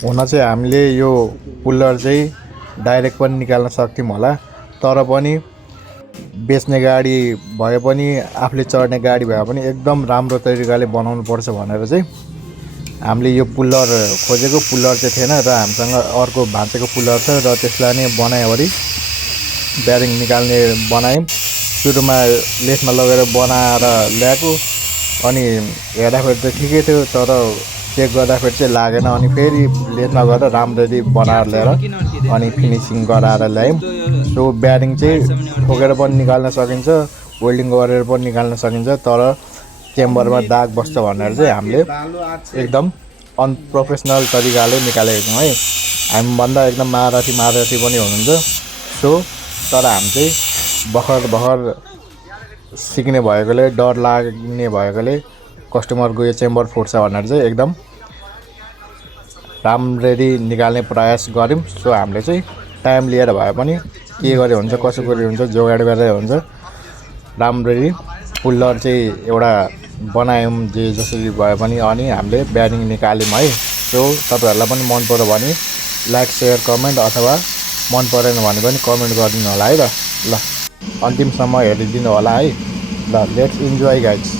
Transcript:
हुन चाहिँ हामीले यो पुल्लर चाहिँ डाइरेक्ट पनि निकाल्न सक्थ्यौँ होला, तर पनि बेच्ने गाडी भए पनि आफूले चढ्ने गाडी भए पनि एकदम राम्रो तरिकाले बनाउनु पर्छ भनेर चाहिँ हामीले यो पुल्लर खोजेको। पुल्लर चाहिँ थिएन र हामीसँग अर्को भाँचेको पुल्लर छ र त्यसलाई नै बनायोवरी ब्यारिङ निकाल्ने बनायौँ। सुरुमा लेसमा लगेर बनाएर ल्याएको, अनि हेर्दाखेरि त ठिकै थियो, तर चेक गर्दाखेरि चाहिँ लागेन। अनि फेरि लेसमा गएर राम्ररी बनाएर ल्याएर अनि फिनिसिङ गराएर ल्यायौँ। सो ब्यारिङ चाहिँ ठोकेर पनि निकाल्न सकिन्छ, वेल्डिङ गरेर पनि निकाल्न सकिन्छ, तर चेम्बरमा दाग बस्छ भनेर चाहिँ हामीले एकदम अनप्रोफेसनल तरिकाले निकालेको छौँ है। हामीभन्दा एकदम महारथी पनि हुनुहुन्छ। सो तर हामी चाहिँ भर्खर सिक्ने भएकोले, डर लाग्ने भएकोले कस्टमरको यो चेम्बर फुट्छ भनेर चाहिँ एकदम राम्ररी निकाल्ने प्रयास गऱ्यौँ। सो हामीले चाहिँ टाइम लिएर भए पनि के गरे हुन्छ, कसो गरे हुन्छ, जोगाड गरेर हुन्छ, राम्ररी पुल्लर चाहिँ एउटा बनायौँ जे जसरी भए पनि। अनि हामीले ब्यारिङ निकाल्यौँ है। सो तपाईँहरूलाई पनि मन पर्यो भने लाइक, सेयर, कमेन्ट, अथवा मन परेन भने पनि कमेन्ट गरिदिनु होला है। ल अन्तिमसम्म हेरिदिनु होला है। ल लेट्स इन्जोय गाइज।